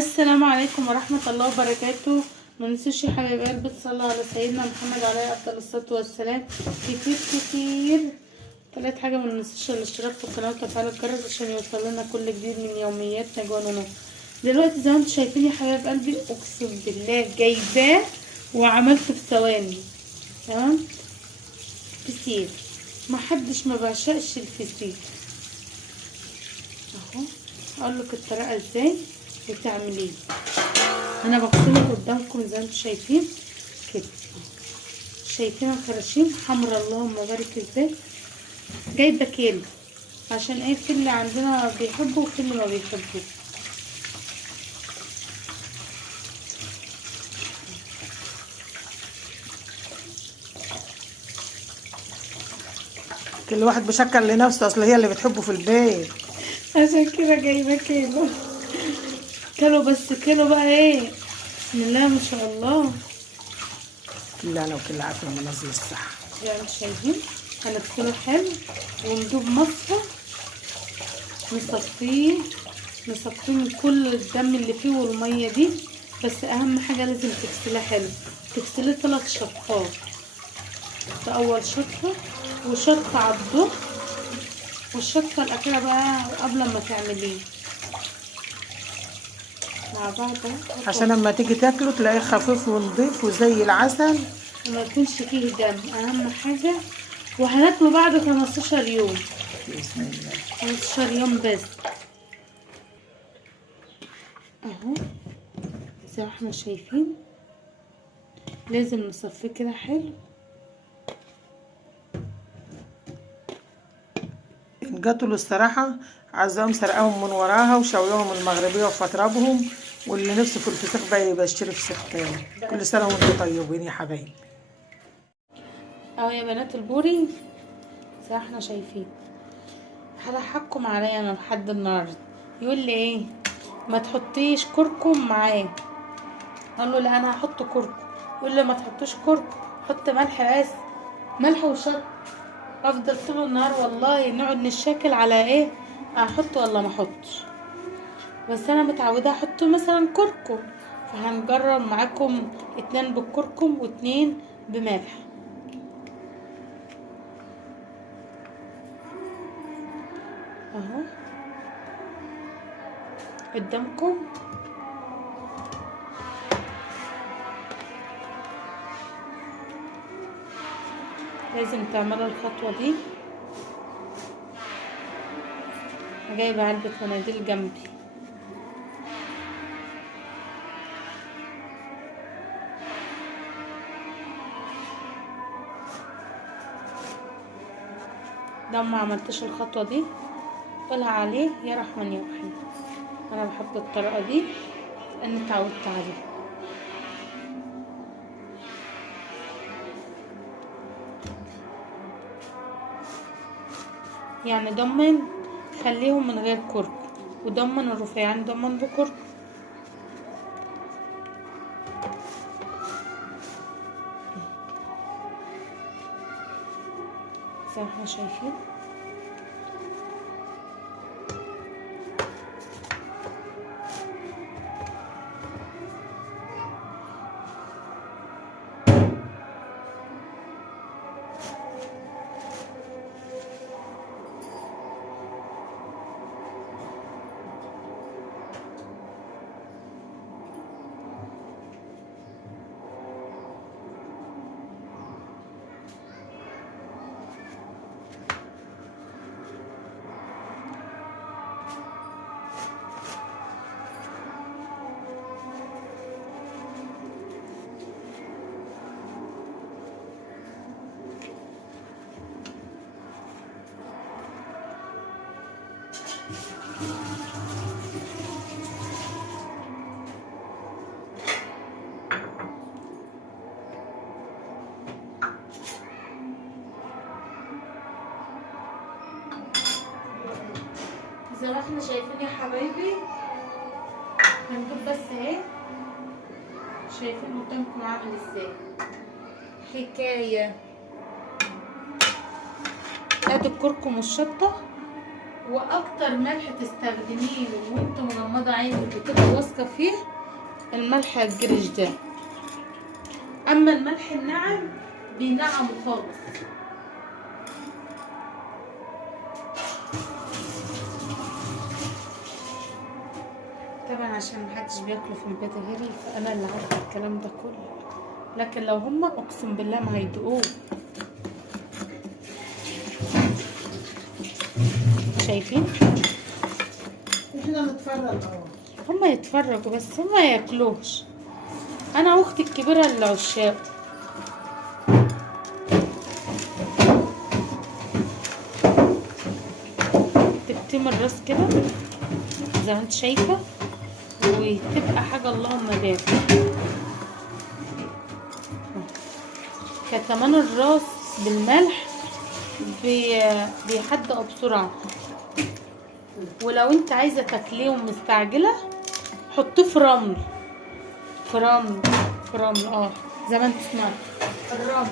السلام عليكم ورحمة الله وبركاته. مننسوش يا حبايب قلبي تصلوا على سيدنا محمد عليه افضل الصلاة والسلام. كتير تالت حاجة مننسوش الاشتراك في القناة وتفعيل الجرس عشان يوصلنا كل جديد من يوميات نجوى نونو. دلوقتي زي ما انتم شايفين يا حبايب قلبي، اقسم بالله جايباه وعملته في ثواني. تمام، فسيخ. محدش ما بعشقش الفسيخ اهو. اقولك الطريقة ازاي بتعمليه. انا بغسله قدامكم زي ما انتم شايفين كده، شايفين الخراشيم حمرا اللهم بارك ازاي. جايبه كيلو عشان ايه؟ في اللي عندنا بيحبوا وفي اللي ما بيحبوا. كل واحد بشكل لنفسه، اصل هي اللي بتحبه في البيت. عشان كده جايبه كيلو. كيلو بس، كيلو بقى ايه، بسم الله ما شاء الله. كل انا وكل عافيه ومنزل الصحه. زي ما انتم شايفين هنغسله حلو ونجيب مصفى نصفيه من كل الدم اللي فيه والميه دي. بس اهم حاجه لازم تغسليه حلو، تغسليه 3 شطفات. ده اول شطفه، وشطفه على الظهر، والشطفه الاخيره بقى قبل ما تعمليه مع بعض عشان لما تيجي تاكله تلاقيه خفيف ونضيف وزي العسل وما يكونش فيه دم، اهم حاجه. وهناكله بعد 15 يوم، باذن الله. 15 يوم بس اهو. زي ما احنا شايفين لازم نصفيه كده حلو. الجاتو الصراحه عايزاهم سرقاهم من وراها وشويهم المغربيه وفتربهم، واللي نفسه في الفسيخ بقى يبقى يشتري فسيخ تاني. كل سنه وانتم طيبين يا حبايبي. اهو يا بنات البوري زي ما احنا شايفين. هضحككم عليا انا لحد النهارده. يقول لي ايه، ما تحطيش كركم معاه. اقول له لا انا هحط كركم. يقول لي ما تحطوش كركم، حط ملح بس، ملح وشطه. افضل طول النهار والله نقعد نشاكل على ايه احط ولا ما احطش. بس انا متعوده احط مثلا كركم، فهنجرب معاكم 2 بالكركم و2 بملح اهو قدامكم. لازم تعملوا الخطوه دي. جايبه علبه مناديل جنبي. لو ما عملتش الخطوه دي قولها عليه يا رحمن يا رحيم. انا بحب الطريقه دي لان اتعودت عليها. يعني ضمن خليهم من غير كركم، وضمن الرفيعان ضمن بكركم. زي ما احنا شايفين زي ما احنا شايفين يا حبايبي. هنجيب بس اهي، شايفين قدامكم عامل ازاي حكايه. ادي الكركم والشطه واكتر ملح تستخدميه وانت مغمضه عينك وتبقى واثقه فيه الملح الجريش ده. اما الملح الناعم بينعمه خالص. طبعا عشان محدش بياكله في البيت غيري فانا اللي عارفه الكلام ده كله، لكن لو هما اقسم بالله ما هيدوقوه. شايفين؟ احنا نتفرج هما يتفرجوا بس هما ياكلوش. انا واختي الكبيره اللي عشاق. تكتم الراس كده زي ما انت شايفه وتبقى حاجه اللهم بارك. كمان الراس بالملح بيحدقوا بسرعه. ولو انت عايزه تاكليهم مستعجله حطيه في رمل، في رمل، في رمل زي ما انت سمعت الرمل.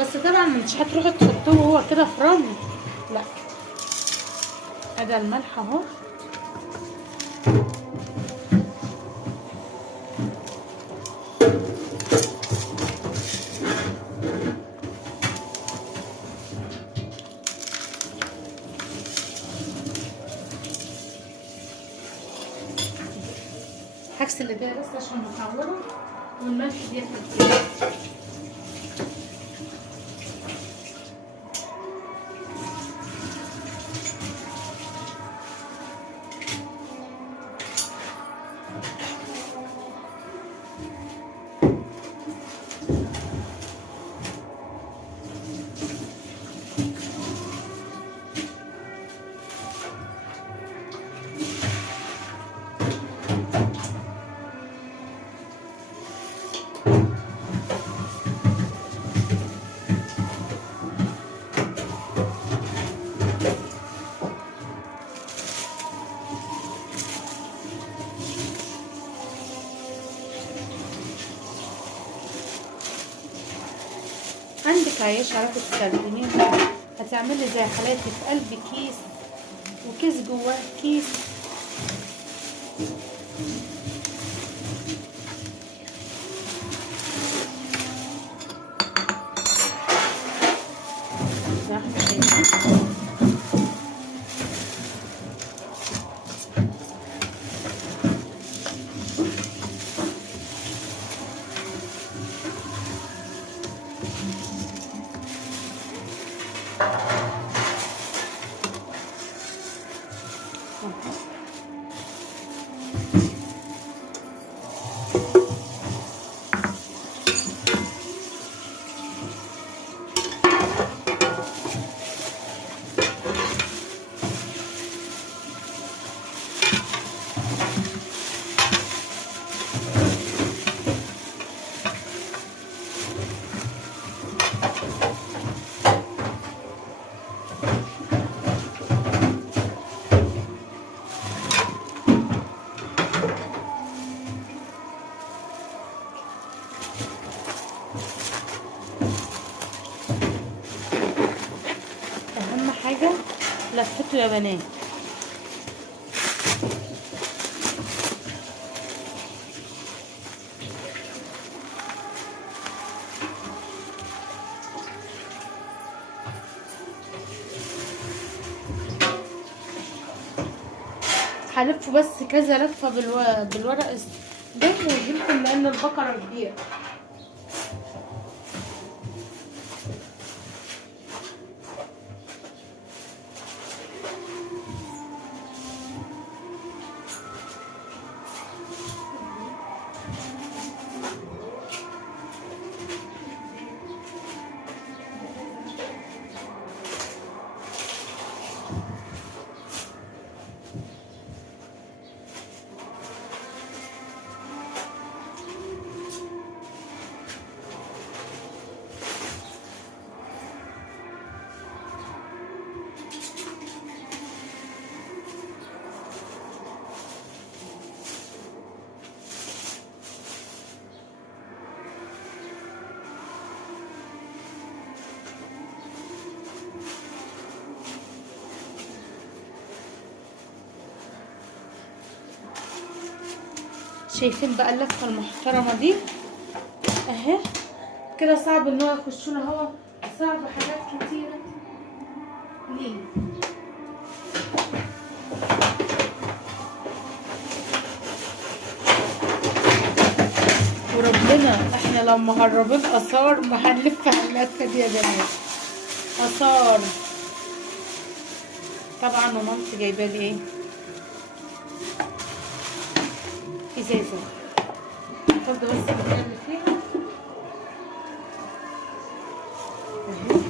بس طبعا مش هتروحي تحطوه هو كده في رمل، لا. ادي الملح اهو. هغسل ايديا بس عشان متعوره والملح بياكل كده. عندك عيش عرفت تستخدميه هتعملي زي حالاتي في قلب كيس وكيس جواه كيس. زي ما احنا شايفين. اهم حاجه لفته يا بنات. هلفه بس كذا لفه بالورق ده ويجيلكم لان البقره كبيره. شايفين بقى اللفه المحترمه دي اهي كده. صعب ان هو يخشونا، هو صعب حاجات كتيره ليه. وربنا احنا لو مهربين اثار ما هنلف على اللفه دي يا بنات. اثار طبعا. ومامتي جايبه لي ايه، ازازه نحط بس الميه اللي فيها اهي.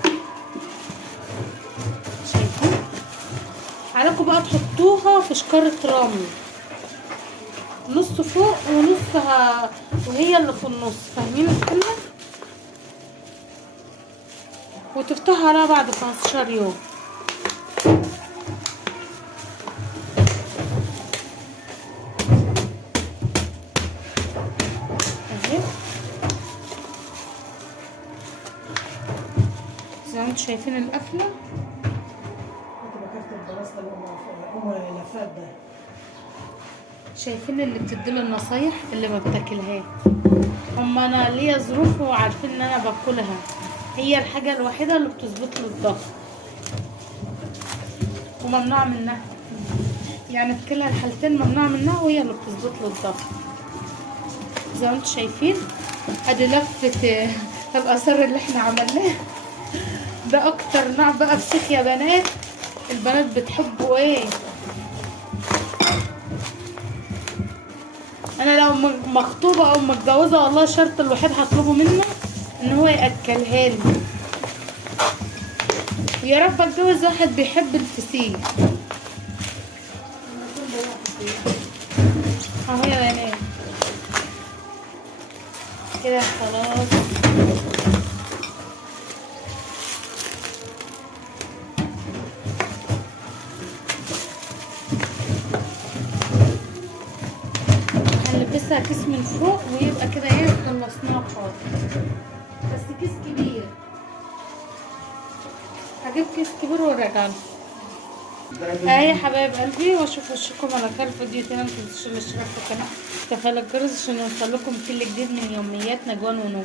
شايفين؟ عليكم بقى تحطوها في شكارة رمل، نص فوق ونص وهي اللي في النص، فاهمين الكلمة؟ وتفتحوا عليها بعد 15 يوم. اهي زي ما انتم شايفين القفلة. شايفين اللي بتديله النصايح اللي ما بتاكلهاش. اما انا ليا ظروف وعارفين ان انا باكلها، هي الحاجه الوحيده اللي بتظبط لي الضغط وممنوع منها، يعني في كلا الحالتين ممنوع منها وهي اللي بتظبط لي الضغط. زي ما انتم شايفين ادي لفه الاثار اللي احنا عملناها. ده اكتر نوع بقى فسيخ يا بنات، البنات بتحبوا ايه. انا لو مخطوبه او متجوزه والله الشرط الوحيد هطلبه منه ان هو ياكلها لي. ويا رب اتجوز واحد بيحب الفسيخ اهو يا بنات. كده خلاص. هنلبسها كيس من فوق ويبقى كده ايه خلصناها خالص. بس كيس كبير، هجيب كيس كبير وارجع. اهي يا حبايب قلبي، واشوف وشكم على خير فيديو تاني. متنسوش الاشتراك في القناه وتفعيل الجرس عشان يوصلكم كل جديد من يوميات نجوان ونور.